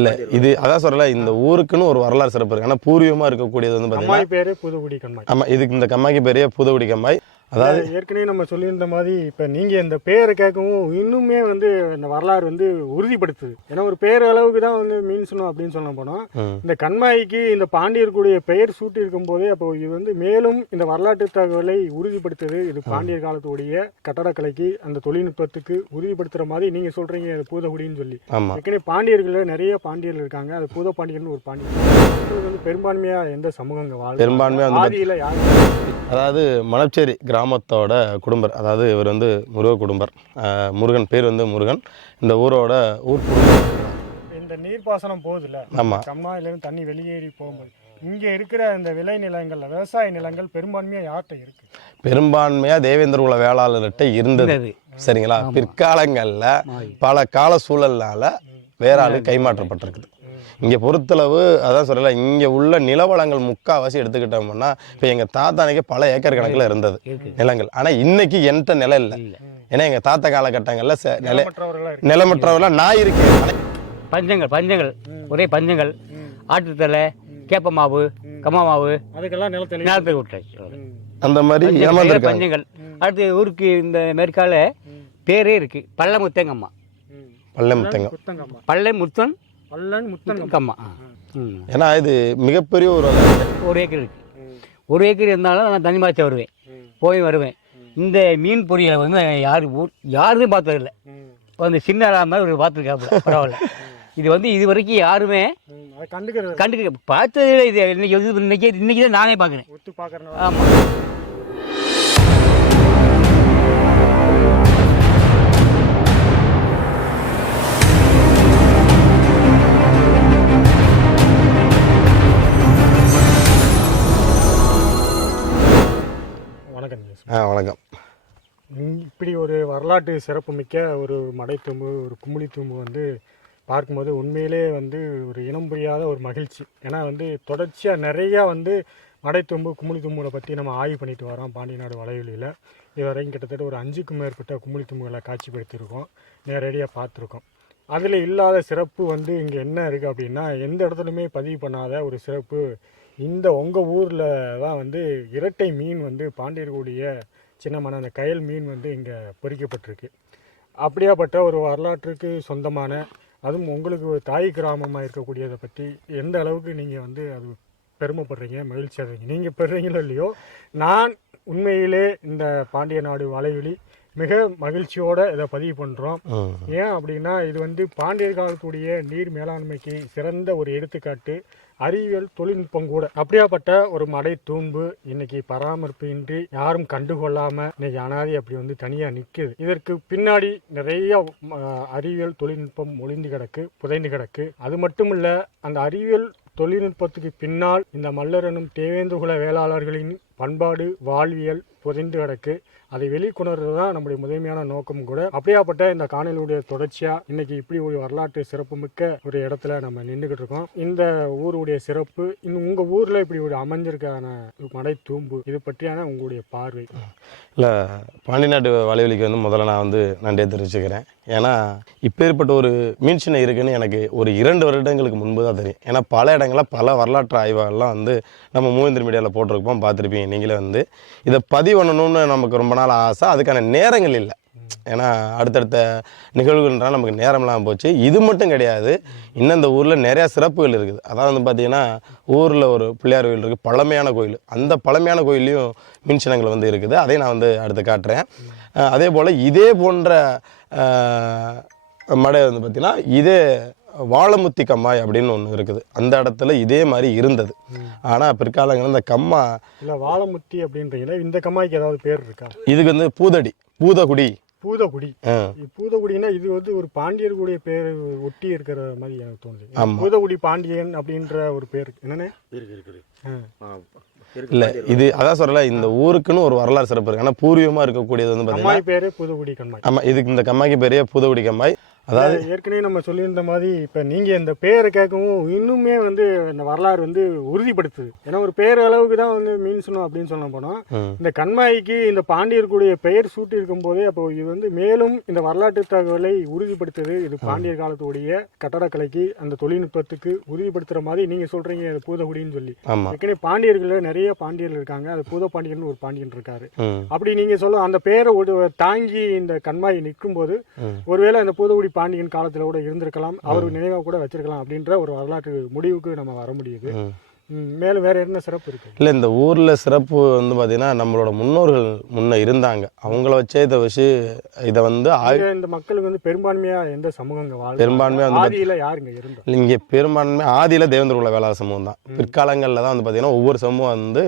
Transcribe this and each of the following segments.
இல்லை இது அதான் சொல்லல, இந்த ஊருக்குன்னு ஒரு வரலாறு சிறப்பு இருக்குது. ஆனால் பூர்வீகமாக இருக்கக்கூடியது வந்து பார்த்தீங்கன்னா பேர் புதுக்குடி கம்மாய். ஆமாம், இதுக்கு இந்த கம்மாய்க்கு பேரே புதுக்குடி கம்மாய். அதாவது ஏற்கனவே நம்ம சொல்லியிருந்த மாதிரி இப்போ நீங்கள் இந்த பேரை கேட்கவும் இன்னுமே வந்து இந்த வரலாறு வந்து உறுதிப்படுத்துது. ஏன்னா ஒரு பேர் அளவுக்கு தான் வந்து மீன்ஸணும் அப்படின்னு சொல்ல போனோம். இந்த கண்மாய்க்கு இந்த பாண்டியர்களுடைய பெயர் சூட்டி இருக்கும் போதே அப்போ இது வந்து மேலும் இந்த வரலாற்று தகவலை உறுதிப்படுத்துது. இது பாண்டியர் காலத்துடைய கட்டடக்கலைக்கு அந்த தொழில்நுட்பத்துக்கு உறுதிப்படுத்துகிற மாதிரி நீங்கள் சொல்கிறீங்க இது பூதகுடின்னு சொல்லி. ஏற்கனவே பாண்டியர்களில் நிறைய பாண்டியர்கள் இருக்காங்க. அது பூத பாண்டியர்னு ஒரு பாண்டியர் வந்து பெரும்பான்மையாக எந்த சமூகங்கள் வாழ் பெரும்பான்மையாக ஆதியில் யார், அதாவது மணச்சேரி கிராமத்தோட குடும்பர். அதாவது இவர் வந்து முருக குடும்பர். முருகன் பேர் வந்து முருகன். இந்த ஊரோட ஊர் இந்த நீர்ப்பாசனம் போகுதுல்ல, ஆமாம், கம்மாயிலேருந்து தண்ணி வெளியேறி போகும்போது இங்கே இருக்கிற இந்த விளை நிலங்கள் விவசாய நிலங்கள் பெரும்பான்மையாக யார்கிட்ட இருக்கு? பெரும்பான்மையாக தேவேந்திர குல வேளாளர்கிட்ட இருந்தது. சரிங்களா? பிற்காலங்களில் பல கால சூழல்னால வேற ஆளு கைமாற்றப்பட்டிருக்குது. இங்கே பொறுத்தளவு அதான் சொல்லல, இங்கே உள்ள நிலவளங்கள் முக்கால்வாசி எடுத்துக்கிட்டோம்னா இப்போ எங்கள் தாத்தானைக்கு பல ஏக்கர் கணக்கில் இருந்தது நிலங்கள். ஆனால் இன்னைக்கு என்கிட்ட நிலம் இல்லை. ஏன்னா எங்கள் தாத்தா காலகட்டங்களில் நிலமற்றவர்களாம் நான் இருக்கேன். பஞ்சங்கள் ஒரே பஞ்சங்கள், ஆட்டுத்தலை, கேப்ப மாவு, கம்மா மாவு, அதுக்கெல்லாம் நிலத்தை விட்டாச்சு. அந்த மாதிரி பஞ்சங்கள். அடுத்து ஊருக்கு இந்த மேற்கால பேரே இருக்கு, பள்ளமுத்தங்கம்மா. பள்ளமுத்தன் கம்மா. ஏன்னா இது மிகப்பெரிய ஒரு ஏக்கர் இருக்கு. ஒரு ஏக்கர் இருந்தாலும் நான் தண்ணி மாற்றி வருவேன், போய் வருவேன். இந்த மீன் பொரியலை வந்து யாருமே பார்த்ததில்லை. வந்து சின்ன மாதிரி ஒரு பார்த்துருக்காப்புல, பரவாயில்ல. இது வந்து இது வரைக்கும் யாருமே கண்டுக்க பார்த்ததில்லை. இது இன்னைக்கு தான் நானே பார்க்குறேன். ஆமாம். வணக்கம். இப்படி ஒரு வரலாற்று சிறப்புமிக்க ஒரு மடைத்தூம்பு, ஒரு குமுளித்தூம்பு வந்து பார்க்கும்போது உண்மையிலே வந்து ஒரு இனம் புரியாத ஒரு மகிழ்ச்சி. ஏன்னா வந்து தொடர்ச்சியாக நிறையா வந்து மடைத்தூம்பு, குமுளித்தூம்புகளை பற்றி நம்ம ஆய்வு பண்ணிட்டு வரோம் பாண்டியநாடு வலைவெளியில். இதுவரைக்கும் கிட்டத்தட்ட ஒரு 5க்கும் மேற்பட்ட குமுளித்தூம்புகளை காட்சிப்படுத்தியிருக்கோம், நேரடியாக பார்த்துருக்கோம். அதில் இல்லாத சிறப்பு வந்து இங்கே என்ன இருக்குது அப்படின்னா, எந்த இடத்துலையுமே பதிவு பண்ணாத ஒரு சிறப்பு இந்த உங்கள் ஊரில் தான் வந்து இரட்டை மீன் வந்து பாண்டியர்களுடைய சின்னமான அந்த கயல் மீன் வந்து இங்கே பொறிக்கப்பட்டிருக்கு. அப்படியாப்பட்ட ஒரு வரலாற்றுக்கு சொந்தமான, அதுவும் உங்களுக்கு ஒரு தாய் கிராமமாக இருக்கக்கூடியதை பற்றி எந்த அளவுக்கு நீங்கள் வந்து அது பெருமைப்படுறீங்க, மகிழ்ச்சி அடைறீங்க? நீங்கள் பெறுறீங்களோ இல்லையோ, நான் உண்மையிலே இந்த பாண்டிய நாடு வலைவெளி மிக மகிழ்ச்சியோடு இதை பதிவு பண்ணுறோம். ஏன் அப்படின்னா இது வந்து பாண்டியர் காலத்துடைய நீர் மேலாண்மைக்கு சிறந்த ஒரு எடுத்துக்காட்டு, அறிவியல் தொழில்நுட்பம் கூட. அப்படியாப்பட்ட ஒரு மடை தூம்பு இன்னைக்கு பராமரிப்பு இன்றி யாரும் கண்டுகொள்ளாம இன்னைக்கு அனாதி அப்படி வந்து தனியா நிக்குது. இதற்கு பின்னாடி நிறைய அறிவியல் தொழில்நுட்பம் ஒளிந்து கிடக்கு, புதைந்து கிடக்கு. அது மட்டும் இல்ல, அந்த அறிவியல் தொழில்நுட்பத்துக்கு பின்னால் இந்த மல்லர் எனும் தேவேந்திரகுல வேளாளர்களின் பண்பாடு, வாழ்வியல் புதைந்து கிடக்கு. அதை வெளிக்கொணர்றது தான் நம்முடைய முதன்மையான நோக்கம் கூட. அப்படியாப்பட்ட இந்த காணொலியுடைய தொடர்ச்சியா இன்னைக்கு இப்படி ஒரு வரலாற்று சிறப்புமிக்க ஒரு இடத்துல நம்ம நின்றுகிட்டு இருக்கோம். இந்த ஊருடைய சிறப்பு, இன்னும் உங்க ஊர்ல இப்படி ஒரு அமைஞ்சிருக்கான மடை தூம்பு, இது பற்றியான உங்களுடைய பார்வை? இல்லை, பாண்டியநாட்டு வலைவெளிக்கு வந்து முதல்ல நான் வந்து நன்றியை தெரிவிச்சுக்கிறேன். ஏன்னா இப்போ ஏற்பட்ட ஒரு மீன் சின்ன இருக்குன்னு எனக்கு ஒரு 2 வருடங்களுக்கு முன்பு தான் தெரியும். ஏன்னா பல இடங்களில் பல வரலாற்று ஆய்வுகள்லாம் வந்து நம்ம மூவேந்தர் மீடியாவில் போட்டிருப்போம், பார்த்துருப்பீங்க நீங்களே. வந்து இதை பதிவு பண்ணணும்னு நமக்கு ரொம்ப நாள் ஆசை, அதுக்கான நேரங்கள் இல்லை. ஏன்னா அடுத்தடுத்த நிகழ்வுகள்ன்றால் நமக்கு நேரம்லாம் போச்சு. இது மட்டும் கிடையாது, இன்னும் இந்த ஊரில் நிறையா சிறப்புகள் இருக்குது. அதாவது வந்து பார்த்திங்கன்னா, ஊரில் ஒரு பிள்ளையார் கோயில் இருக்குது, பழமையான கோயில். அந்த பழமையான கோயிலையும் மீன் சின்னங்கள் வந்து இருக்குது. அதையும் நான் வந்து அடுத்து காட்டுறேன். அதே போல் இதே போன்ற மடை வந்து பார்த்திங்கன்னா, இதே வாழமுத்தி கம்மாய் அப்படின்னு ஒன்று இருக்குது. அந்த இடத்துல இதே மாதிரி இருந்தது. ஆனால் பிற்காலங்களில் இந்த கம்மா இல்லை, வாழமுத்தி அப்படின்றீங்களா? இந்த கம்மாய்க்கு ஏதாவது பேர் இருக்கா? இதுக்கு வந்து பூதகுடி. பூதகுடினா இது வந்து ஒரு பாண்டியர்களுடைய பேர் ஒட்டி இருக்கிற மாதிரி எனக்கு தோணுது. பூதகுடி பாண்டியன் அப்படின்ற ஒரு பேர் என்னன்னு இல்லை, இது அதான் சொல்லல, இந்த ஊருக்குன்னு ஒரு வரலாறு சிறப்பு இருக்குது. ஆனால் பூர்வீகமாக இருக்கக்கூடியது வந்து பார்த்தீங்கன்னா பேரு பூதகுடி கம்மாய். ஆமாம், இதுக்கு இந்த கம்மாய்க்கு பேரே பூதகுடி கம்மாய். அதாவது ஏற்கனவே நம்ம சொல்லியிருந்த மாதிரி இப்போ நீங்கள் இந்த பேரை கேட்கவும் இன்னுமே வந்து இந்த வரலாறு வந்து உறுதிப்படுத்துது. ஏன்னா ஒரு பேர் அளவுக்கு தான் வந்து மீன்ஸ்ணும் அப்படின்னு சொல்ல போனோம். இந்த கண்மாய்க்கு இந்த பாண்டியர்களுடைய பெயர் சூட்டி இருக்கும் போதே அப்போ இது வந்து மேலும் இந்த வரலாற்று தகவலை உறுதிப்படுத்துது. இது பாண்டியர் காலத்துடைய கட்டடக்கலைக்கு அந்த தொழில்நுட்பத்துக்கு உறுதிப்படுத்துகிற மாதிரி நீங்கள் சொல்கிறீங்க இது பூதகுடின்னு சொல்லி. ஏற்கனவே பாண்டியர்களில் நிறைய பாண்டியர்கள் இருக்காங்க. அது பூத பாண்டியன் ஒரு பாண்டியன் இருக்காரு. அப்படி நீங்கள் சொல்ல அந்த பேரை தாங்கி இந்த கண்மாய் நிற்கும் போது ஒருவேளை அந்த பூதகுடி பாண்டியன் காலத்துல கூட இருந்திருக்கலாம், அவர் நினைவாக கூட வச்சிருக்கலாம் அப்படின்ற ஒரு வரலாற்று முடிவுக்கு நம்ம வர முடியுது. மேலும் வேற என்ன சிறப்பு இருக்கு? இல்லை, இந்த ஊரில் சிறப்பு வந்து பார்த்தீங்கன்னா நம்மளோட முன்னோர்கள் முன்ன இருந்தாங்க, அவங்கள வச்சே இதை வச்சு இதை வந்து இந்த மக்களுக்கு வந்து பெரும்பான்மையா எந்த சமூகங்க வாழ் பெரும்பான்மையாக வந்து ஆதியில யாருங்க இருந்தோம்? இங்கே பெரும்பான்மை ஆதியில் தேவேந்திர குல வேளாளர் சமூகம் தான். பிற்காலங்களில் தான் வந்து பார்த்தீங்கன்னா ஒவ்வொரு சமூகம் வந்து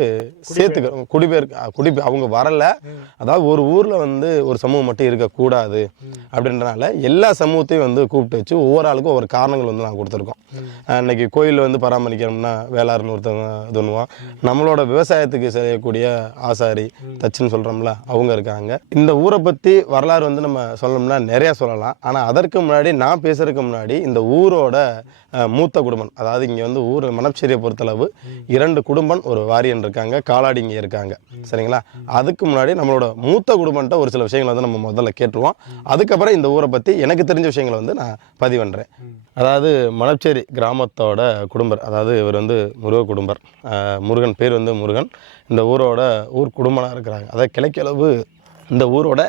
சேர்த்துக்க குடிபெயர் அவங்க வரல. அதாவது ஒரு ஊரில் வந்து ஒரு சமூகம் மட்டும் இருக்கக்கூடாது அப்படின்றனால எல்லா சமூகத்தையும் வந்து கூப்பிட்டு வச்சு ஒவ்வொரு ஆளுக்கும் ஒவ்வொரு காரணங்கள் வந்து நாங்கள் கொடுத்துருக்கோம். இன்னைக்கு கோயில் வந்து பராமரிக்கணும்னா வேளாறுன்னு ஒருத்தவங்க இது பண்ணுவோம். நம்மளோட விவசாயத்துக்கு செய்யக்கூடிய ஆசாரி தச்சுன்னு சொல்கிறோம்ல, அவங்க இருக்காங்க. இந்த ஊரை பற்றி வரலாறு வந்து நம்ம சொல்லணும்னா நிறையா சொல்லலாம். ஆனால் அதற்கு முன்னாடி நான் பேசுறதுக்கு முன்னாடி இந்த ஊரோட மூத்த குடும்பம், அதாவது இங்கே வந்து ஊர் மணச்சேரியை பொறுத்தளவு 2 குடும்பம் ஒரு வாரியன் இருக்காங்க, காலாடி இங்கே இருக்காங்க. சரிங்களா? அதுக்கு முன்னாடி நம்மளோட மூத்த குடும்பம்கிட்ட ஒரு சில விஷயங்களை வந்து நம்ம முதல்ல கேட்டுருவோம். அதுக்கப்புறம் இந்த ஊரை பற்றி எனக்கு தெரிஞ்ச விஷயங்களை வந்து நான் பதிவு பண்ணுறேன். அதாவது மணச்சேரி கிராமத்தோட குடும்பர், அதாவது இவர் வந்து முருக குடும்பர். முருகன் பேர் வந்து முருகன். இந்த ஊர் குடும்பனாக இருக்கிறாங்க. அதாவது கிளைக்களவு இந்த ஊரோட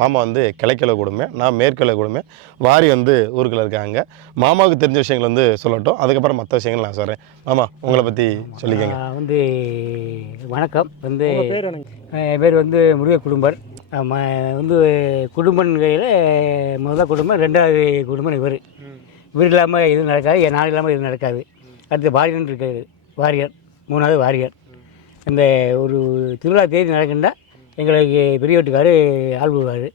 மாமா வந்து கிளைக்கிழவு குடும்பம், நான் மேற்கிழவு குடும்பம். வாரி வந்து ஊருக்குள்ள இருக்காங்க. மாமாவுக்கு தெரிஞ்ச விஷயங்கள் வந்து சொல்லட்டும், அதுக்கப்புறம் மற்ற விஷயங்கள் நான் சொல்கிறேன். மாமா, உங்களை பற்றி சொல்லிக்கங்க. வந்து வணக்கம். வந்து என் பேர் வந்து முருக குடும்பர். வந்து குடும்பம் கையில் முதல் குடும்பம், 2வது குடும்பம் இவர். இவர் இல்லாமல் எதுவும் நடக்காது, என் நாள் இல்லாமல் எதுவும் நடக்காது. அடுத்து வாரியன் இருக்காது, வாரியர் 3வது வாரியர். இந்த ஒரு திருவிழா தேதி நடக்குன்னா எங்களுக்கு பெரிய வீட்டுக்கார் ஆள் விடுவார்.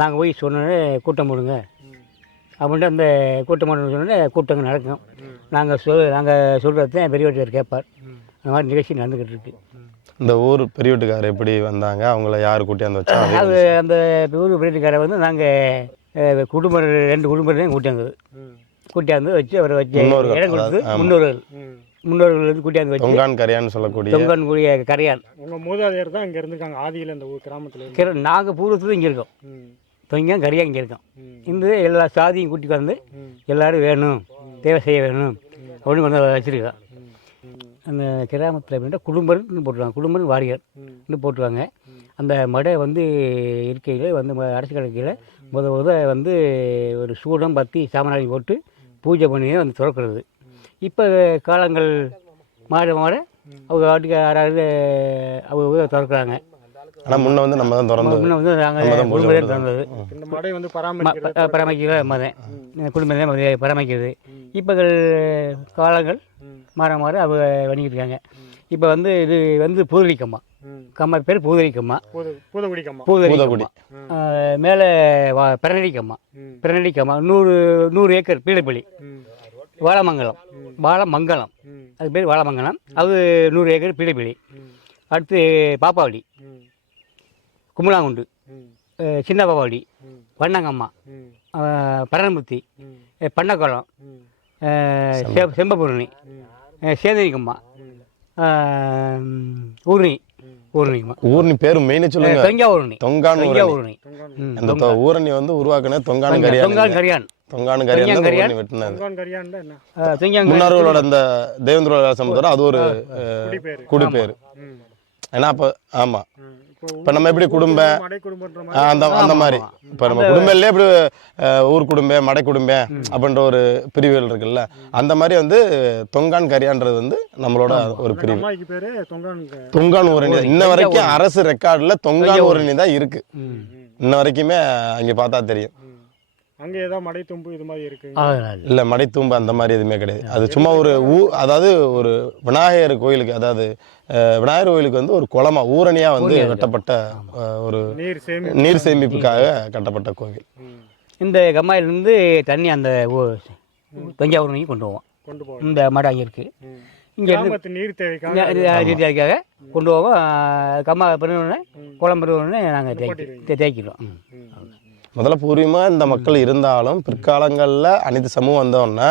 நாங்கள் போய் சொன்னோன்னே கூட்டம் போடுங்க அப்படின்ட்டு அந்த கூட்டம் போடணும்னு சொன்னோன்னே கூட்டங்கள் நடக்கும். நாங்கள் சொல்கிறது தான் பெரிய வீட்டுக்கார் கேட்பார். அந்த மாதிரி நிகழ்ச்சி நடந்துக்கிட்டு இருக்கு. இந்த ஊர் பெரிய வீட்டுக்காரர் எப்படி வந்தாங்க, அவங்கள யார் கூட்டியாந்து வச்சா? அது அந்த ஊர் பெரிய வீட்டுக்காரை வந்து நாங்கள் குடும்பம் 2 குடும்பத்தையும் கூட்டியாந்து வச்சு அவரை வச்சு இடம் கொடுத்து முன்னோர்கள் வந்து கூட்டியாந்து வச்சு தொங்கான் கரையான்னு சொல்லக்கூடிய தொங்கான் கூடிய கரையான். உங்கள் மூதாதையர் தான் இங்கே இருந்திருக்காங்க ஆதியில் இந்த ஊர் கிராமத்தில். நாங்கள் பூர்வத்தில் இங்கே இருக்கோம், தொங்கான் கரையா இங்கே இருக்கோம். இந்த எல்லா சாதியும் கூட்டி வந்து எல்லோரும் வேணும், தேவை செய்ய வேணும் அப்படின்னு வந்து வச்சுருக்கோம். அந்த கிராமத்தில் எப்படின்னா குடும்பம்னு போட்டுருவாங்க, குடும்பம் வாரியர்னு போட்டுருவாங்க. அந்த மடை வந்து இருக்கையில் வந்து அடைச்சி கிடக்கையில் முத வந்து ஒரு சூடம் பற்றி சாமனாடி போட்டு பூஜை பண்ணி வந்து திறக்கிறது. இப்போ காலங்கள் மாற அவங்க வாட்டுக்கு யாராவது அவங்க திறக்கிறாங்க. ஆனால் முன்ன வந்து நம்ம தான் திறந்தோம். முன்ன வந்து நாங்கள் குடும்பத்தை திறந்தது. இந்த மடை வந்து பராமரிக்கிற மதம் குடும்பத்தை பராமரிக்கிறது. இப்போ காலங்கள் மாற அவங்க பண்ணிக்கிட்டு இருக்காங்க. இப்போ வந்து இது வந்து பூதலிக்கம்மா, கம்மா பேர் பூதலிக்கம்மா, பூதகுடி. மேலே பிரணடிக்கம்மா, 100 ஏக்கர் பீடப்பள்ளி, வாழமங்கலம் அது பேர் வாழமங்கலம். அது 100 ஏக்கர் பீடப்பள்ளி. அடுத்து பாப்பாவடி, கும்பலாங்குண்டு, சின்ன பாப்பாவடி, வண்ணங்கம்மா, பரணமுத்தி, பண்ணக்குளம், செம்பபூரணி, சேதனிக்கம்மா, ஊரணி பேரும் மெயினா சொல்லுங்க. தொங்கான் ஊரணி. அந்த ஊரணி வந்து உருவாக்குன தொங்கான் கரியான். முன்னோர்களோட அந்த தேவேந்திர சமுதாயம் அது ஒரு குடிப்பேர். ஏன்னா அப்ப ஆமா, இப்ப நம்ம எப்படி குடும்பம் அந்த மாதிரி இப்ப நம்ம குடும்பம்லயே இப்படி ஊர் குடும்பம், மடை குடும்பம் அப்படின்ற ஒரு பிரிவுகள் இருக்குல்ல, அந்த மாதிரி வந்து தொங்கான் கரியான்றது வந்து நம்மளோட ஒரு பிரிவு. தொங்கான் ஊரணி இன்ன வரைக்கும் அரசு ரெக்கார்டுல தொங்கான் ஊரணி தான் இருக்கு. இன்ன வரைக்குமே அங்க பார்த்தா தெரியும். அங்கே ஏதாவது மடைத்தும்பு இது மாதிரி இருக்கு? இல்லை, மடைத்தும்பு அந்த மாதிரி எதுவுமே கிடையாது. அது சும்மா ஒரு அதாவது ஒரு விநாயகர் கோயிலுக்கு, அதாவது விநாயகர் கோயிலுக்கு வந்து ஒரு குளமா ஊரணியாக வந்து கட்டப்பட்ட ஒரு நீர் சேமிப்புக்காக கட்டப்பட்ட கோவில். இந்த கம்மாயிலிருந்து தண்ணி அந்த தஞ்சாவூர் கொண்டு போவோம். இந்த மடம் அங்கே இருக்குது. இங்கேருந்து கிராமத்து நீர் தேவைக்காக ரீதியாக கொண்டு போவோம். கம்மா பிறந்தோடனே குளம் பிறந்தோடனே நாங்கள் தேய்க்கிறோம். முதல்ல பூர்வீகமாக இந்த மக்கள் இருந்தாலும் பிற்காலங்களில் அனைத்து சமூகம் வந்தோடனே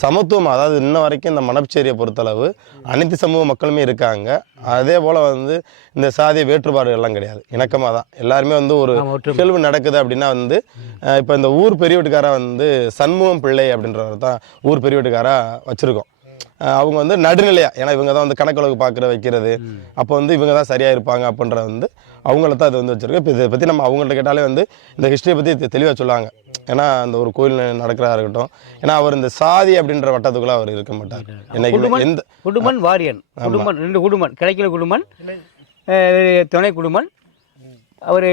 சமத்துவம், அதாவது இன்ன வரைக்கும் இந்த மணச்சேரியை பொறுத்தளவு அனைத்து சமூக மக்களுமே இருக்காங்க. அதே போல் வந்து இந்த சாதிய வேற்றுப்பாடு எல்லாம் கிடையாது, இணக்கமாக தான் எல்லாருமே வந்து ஒரு கேள்வி நடக்குது அப்படின்னா வந்து இப்போ இந்த ஊர் பெரிய வீட்டுக்காரா வந்து சண்முகம் பிள்ளை அப்படின்றவர் தான் ஊர் பெரிய வீட்டுக்காரா வச்சுருக்கோம். அவங்க வந்து நடுநிலையாக, ஏன்னா இவங்க தான் வந்து கணக்கெழுக்கு பார்க்குற வைக்கிறது, அப்போ வந்து இவங்க தான் சரியாக இருப்பாங்க அப்படின்ற வந்து அவங்கள தான் இது வந்து வச்சுருக்கோம். இப்போ இதை பற்றி நம்ம அவங்கள்ட்ட கேட்டாலே வந்து இந்த ஹிஸ்ட்ரியை பற்றி தெளிவாக சொல்லுவாங்க. ஏன்னா அந்த ஒரு கோயில் நடக்கிறதா இருக்கட்டும், ஏன்னா அவர் இந்த சாதி அப்படின்ற வட்டத்துக்குள்ளே அவர் இருக்க மாட்டார். என்னைக்கு எந்த குடும்பன் வாரியன் குடும்பன் 2 குடும்பன் கிடைக்கிற குடும்பன் துணை குடும்பன் அவர்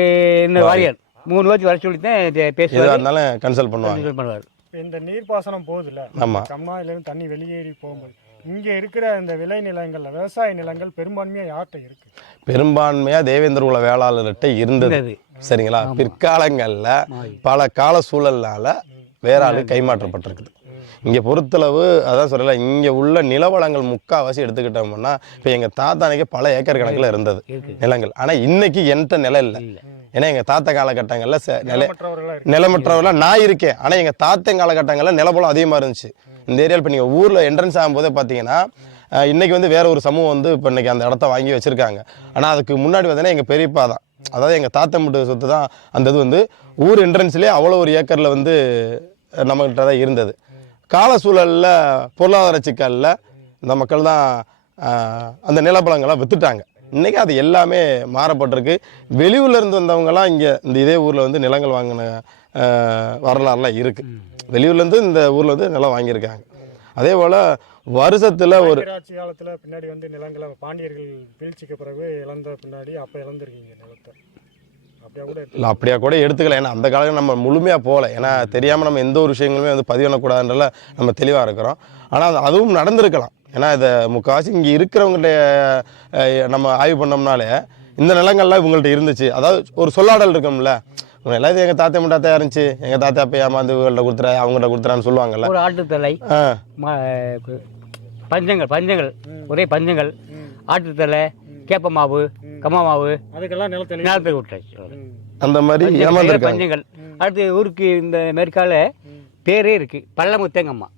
இந்த வாரியன் 3 வாட்டி வர சொல்லித்தான் பேசுவார். எதாக இருந்தாலும் கன்சல்ட் பண்ணுவார். இந்த நீர்ப்பாசனம் போகுதுல்ல, ஆமாம், கம்மாயிலேருந்து தண்ணி வெளியேறி போகும்போது இங்கே இருக்கிற இந்த விளை நிலங்கள்ல விவசாய நிலங்கள் பெரும்பான்மையாக யார்கிட்ட இருக்கு? பெரும்பான்மையாக தேவேந்திர குல வேளாளர்கிட்ட இருந்தது. சரிங்களா? பிற்காலங்களில் பல கால சூழல்னால வேற ஆளு கைமாற்றப்பட்டிருக்குது. இங்கே பொறுத்தளவு அதான் சொல்லல, இங்கே உள்ள நிலவளங்கள் முக்கால்வாசி எடுத்துக்கிட்டோம்னா இப்போ எங்கள் தாத்தானைக்கு பல ஏக்கர் கணக்கில் இருந்தது நிலங்கள். ஆனால் இன்னைக்கு என்கிட்ட நிலம் இல்லை. ஏன்னா எங்கள் தாத்தா காலகட்டங்களில் நிலமற்றவர்களாக நான் இருக்கேன். ஆனால் எங்கள் தாத்தன் காலகட்டங்களில் நிலப்பலம் அதிகமாக இருந்துச்சு இந்த ஏரியாவில். இப்போ நீங்கள் ஊரில் என்ட்ரன்ஸ் ஆகும்போதே பார்த்தீங்கன்னா இன்றைக்கி வந்து வேற ஒரு சமூகம் வந்து இப்போ இன்றைக்கி அந்த இடத்த வாங்கி வச்சுருக்காங்க. ஆனால் அதுக்கு முன்னாடி பார்த்தீங்கன்னா எங்கள் பெரியப்பா தான், அதாவது எங்கள் தாத்தன் மட்டும் சொத்து தான் அந்த இது வந்து ஊர் என்ட்ரன்ஸ்லேயே அவ்வளோ ஒரு ஏக்கரில் வந்து நம்மகிட்ட தான் இருந்தது. கால சூழலில் பொருளாதார சிக்கலில் இந்த மக்கள் தான் அந்த நிலப்பலங்கள்லாம் விற்றுட்டாங்க. இன்றைக்கி அது எல்லாமே மாறப்பட்டிருக்கு. வெளியூர்லேருந்து வந்தவங்கலாம் இங்கே இந்த இதே ஊரில் வந்து நிலங்கள் வாங்கின வரலாறுலாம் இருக்குது. வெளியூர்லேருந்து இந்த ஊரில் வந்து நிலம் வாங்கியிருக்காங்க. அதே போல் வருஷத்தில் ஒரு ஆட்சி காலத்தில் பின்னாடி வந்து நிலங்களை பாண்டியர்கள் வீழ்ச்சிக்கு பிறகு இழந்த பின்னாடி அப்போ இழந்திருக்கீங்க நிலத்தை, இல்லை அப்படியா கூட எடுத்துக்கலாம். ஏன்னா அந்த காலத்தில் நம்ம முழுமையாக போகல, ஏன்னா தெரியாமல் நம்ம எந்த ஒரு விஷயங்களுமே வந்து பதிவு பண்ணக்கூடாதுன்றல நம்ம தெளிவாக இருக்கிறோம். ஆனால் அதுவும் நடந்திருக்கலாம். ஏன்னா இதை முக்கால்வாசி இங்கே இருக்கிறவங்கள்ட்ட நம்ம ஆய்வு பண்ணோம்னாலே இந்த நிலங்கள்லாம் இவங்கள்ட்ட இருந்துச்சு. அதாவது ஒரு சொல்லாடல் இருக்கும்ல, எல்லாத்தையும் எங்கள் தாத்தா முட்டாத்தா இருந்துச்சு, எங்கள் தாத்தா அப்போ ஏமாந்து இவங்கள்ட்ட கொடுத்துற அவங்கள்ட்ட கொடுத்துறான்னு சொல்லுவாங்கல்ல. ஒரு ஆட்டுத்தலை, பஞ்சங்கள் ஒரே பஞ்சங்கள், ஆட்டுத்தலை, கேப்ப மாவு, கம்மா மாவு, அதுக்கெல்லாம் நிலத்தை விட்டாச்சு. அந்த மாதிரி பஞ்சங்கள். அடுத்து ஊருக்கு இந்த மேற்கால பேரே இருக்கு, பள்ளமுத்தங்கம்மா.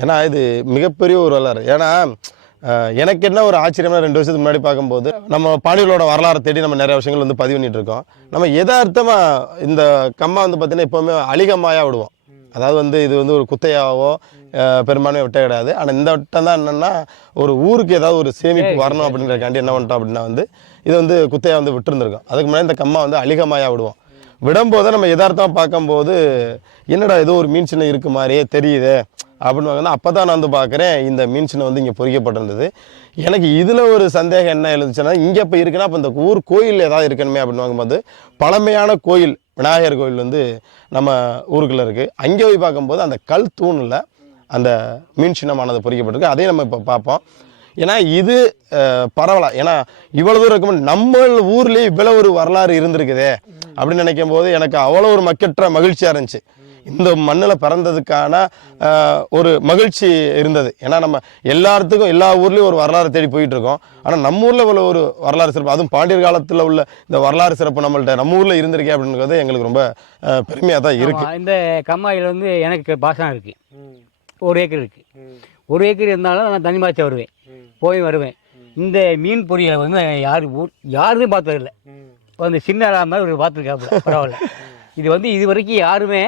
ஏன்னா இது மிகப்பெரிய ஒரு வரலாறு. ஏன்னா எனக்கு என்ன ஒரு ஆச்சரியம்னா 2 வருஷத்துக்கு முன்னாடி பார்க்கும்போது நம்ம பாண்டியர்களோட வரலாறு தேடி நம்ம நிறைய விஷயங்கள் வந்து பதிவு பண்ணிட்டு இருக்கோம். நம்ம யதார்த்தமாக இந்த கம்மா வந்து பார்த்தீங்கன்னா எப்போவுமே அழிகமாயாக விடுவோம். அதாவது வந்து இது வந்து ஒரு குத்தையாவோ பெரும்பான்மையாக விட்டே கிடையாது. ஆனால் இந்த வட்டம் தான் என்னென்னா ஒரு ஊருக்கு ஏதாவது ஒரு சேமிப்பு வரணும் அப்படின்றக்காண்டி என்ன பண்ணிட்டோம் அப்படின்னா வந்து இது வந்து குத்தையாக வந்து விட்டுருந்துருக்கோம். அதுக்கு முன்னாடி இந்த கம்மா வந்து அழிகமாயாக விடுவோம். விடும்போது நம்ம யதார்த்தமாக பார்க்கும்போது என்னடா ஏதோ ஒரு மீன் சின்னம் இருக்கு மாதிரியே தெரியுது அப்படின்னு வாங்கினா அப்போ தான் நான் வந்து பார்க்குறேன் இந்த மீன் சின்னம் வந்து இங்கே பொறிக்கப்பட்டிருந்தது. எனக்கு இதில் ஒரு சந்தேகம் என்ன எழுதுச்சுன்னா, இங்கே இப்போ இருக்குன்னா அப்போ இந்த ஊர் கோயில் ஏதாவது இருக்கணுமே அப்படின்னு வாங்கும்போது பழமையான கோயில் விநாயகர் கோயில் வந்து நம்ம ஊருக்குள்ளே இருக்குது. அங்கே போய் பார்க்கும்போது அந்த கல் தூணில் அந்த மீன் சின்னமானது பொறிக்கப்பட்டிருக்கு. அதையும் நம்ம இப்போ பார்ப்போம். ஏன்னா இது பரவலாம். ஏன்னா இவ்வளோ தூரம் இருக்கும்போது நம்ம ஊர்லேயே இவ்வளோ ஒரு வரலாறு இருந்திருக்குதே அப்படின்னு நினைக்கும் போது எனக்கு அவ்வளோ ஒரு மக்கற்ற மகிழ்ச்சியாக இருந்துச்சு. இந்த மண்ணில் பிறந்ததுக்கான ஒரு மகிழ்ச்சி இருந்தது. ஏன்னா நம்ம எல்லாத்துக்கும் எல்லா ஊர்லேயும் ஒரு வரலாறு தேடி போயிட்டு இருக்கோம். ஆனால் நம்ம ஊரில் உள்ள ஒரு வரலாறு சிறப்பு, அதுவும் பாண்டியர் காலத்தில் உள்ள இந்த வரலாறு சிறப்பு நம்மள்ட்ட நம்ம ஊரில் இருந்திருக்கேன் அப்படின்றது எங்களுக்கு ரொம்ப பெருமையாக தான் இருக்குது. இந்த கம்மாயில் வந்து எனக்கு பாசனம் இருக்குது, 1 ஏக்கர் இருக்குது. 1 ஏக்கர் இருந்தாலும் நான் தண்ணி மாற்றி வருவேன், போய் வருவேன். இந்த மீன் பொரியலை வந்து யாருமே பார்த்ததில்லை. வந்து சின்ன மாதிரி ஒரு பார்த்துருக்காப்புல, பரவாயில்ல. இது வந்து இது வரைக்கும் யாருமே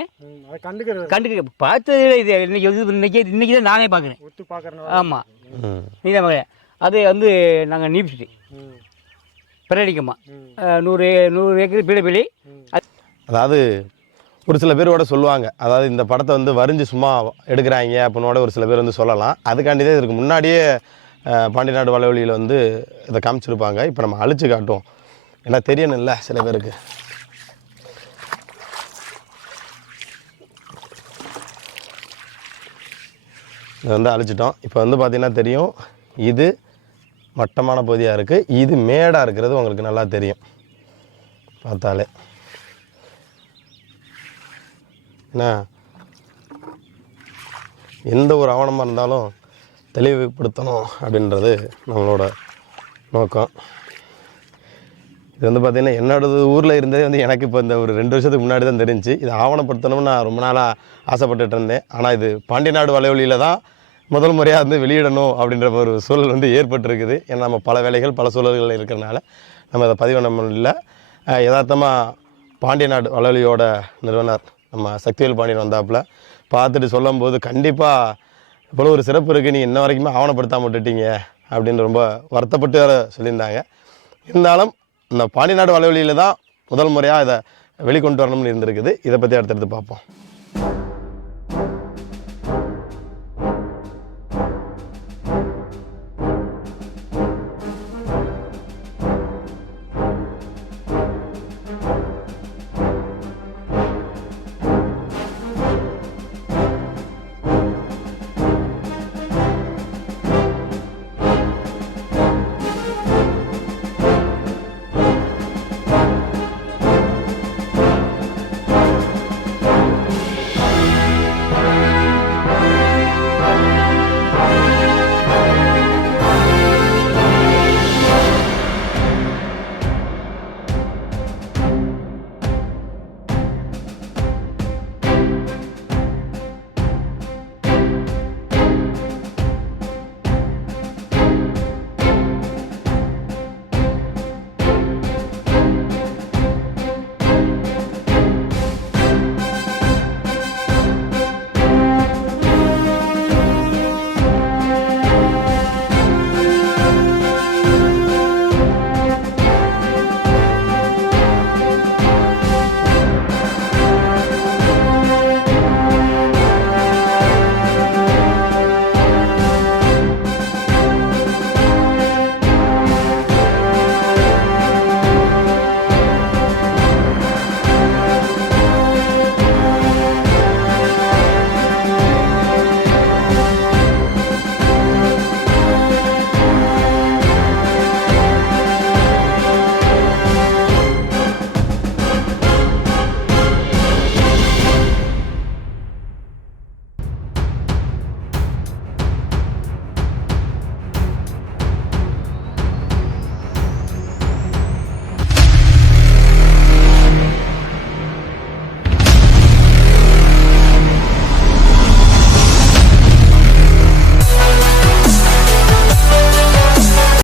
கண்டுக்க பார்த்ததில்லை. இது இன்னைக்கு தான் நானே பார்க்குறேன். ஆமாம், நீதான் பார்க்குறேன். அது வந்து நாங்கள் நீப்பிட்டு பிரடிக்கம்மா 100 ஏக்கர் பீடபிளி. அதாவது ஒரு சில பேரோட சொல்லுவாங்க, அதாவது இந்த படத்தை வந்து வரைஞ்சி சும்மா எடுக்கிறாங்க அப்படின்னோட ஒரு சில பேர் வந்து சொல்லலாம். அதுக்காண்டி தான் இதுக்கு முன்னாடியே பாண்டிய நாடு வலைவலியில் வந்து இதை காமிச்சிருப்பாங்க. இப்போ நம்ம அழிச்சு காட்டுவோம், ஏன்னா தெரியணும்ல சில பேருக்கு. இது வந்து அழிச்சிட்டோம். இப்போ வந்து பார்த்திங்கன்னா தெரியும், இது மட்டமான பகுதியாக இருக்குது, இது மேடாக இருக்கிறது உங்களுக்கு நல்லா தெரியும் பார்த்தாலே. என்ன எந்த ஒரு ஆவணமாக இருந்தாலும் தெளிவுபடுத்தணும் அப்படின்றது நம்மளோட நோக்கம். இது வந்து பார்த்திங்கன்னா என்னோடது ஊரில் இருந்ததே வந்து எனக்கு இப்போ இந்த ஒரு 2 வருஷத்துக்கு முன்னாடி தான் தெரிஞ்சு இது ஆவணப்படுத்தணும்னு நான் ரொம்ப நாளாக ஆசைப்பட்டுட்டு இருந்தேன். ஆனால் இது பாண்டி நாடு வலைவலியில் தான் முதல் முறையாக வந்து வெளியிடணும் அப்படின்ற ஒரு சூழல் வந்து ஏற்பட்டிருக்குது. ஏன்னா நம்ம பல வேலைகள் பல சூழல்கள் இருக்கிறனால நம்ம அதை பதிவு பண்ண முடியல. யதார்த்தமாக பாண்டிய நாடு வலைவலியோட நிறுவனர் நம்ம சக்திவேல் பாண்டியன் வந்தாப்புல பார்த்துட்டு சொல்லும்போது கண்டிப்பாக இவ்வளோ ஒரு சிறப்பு இருக்குது, நீங்கள் இன்ன வரைக்குமே ஆவணப்படுத்தாம விட்டுட்டீங்க அப்படின்னு ரொம்ப வருத்தப்பட்டு வேறு சொல்லியிருந்தாங்க. இருந்தாலும் இந்த பாண்டி நாடு வலைவலியில் தான் முதல் முறையாக இதை வெளிக்கொண்டு வரணும்னு இருந்திருக்குது. இதை பற்றி அடுத்தடுத்து பார்ப்போம்.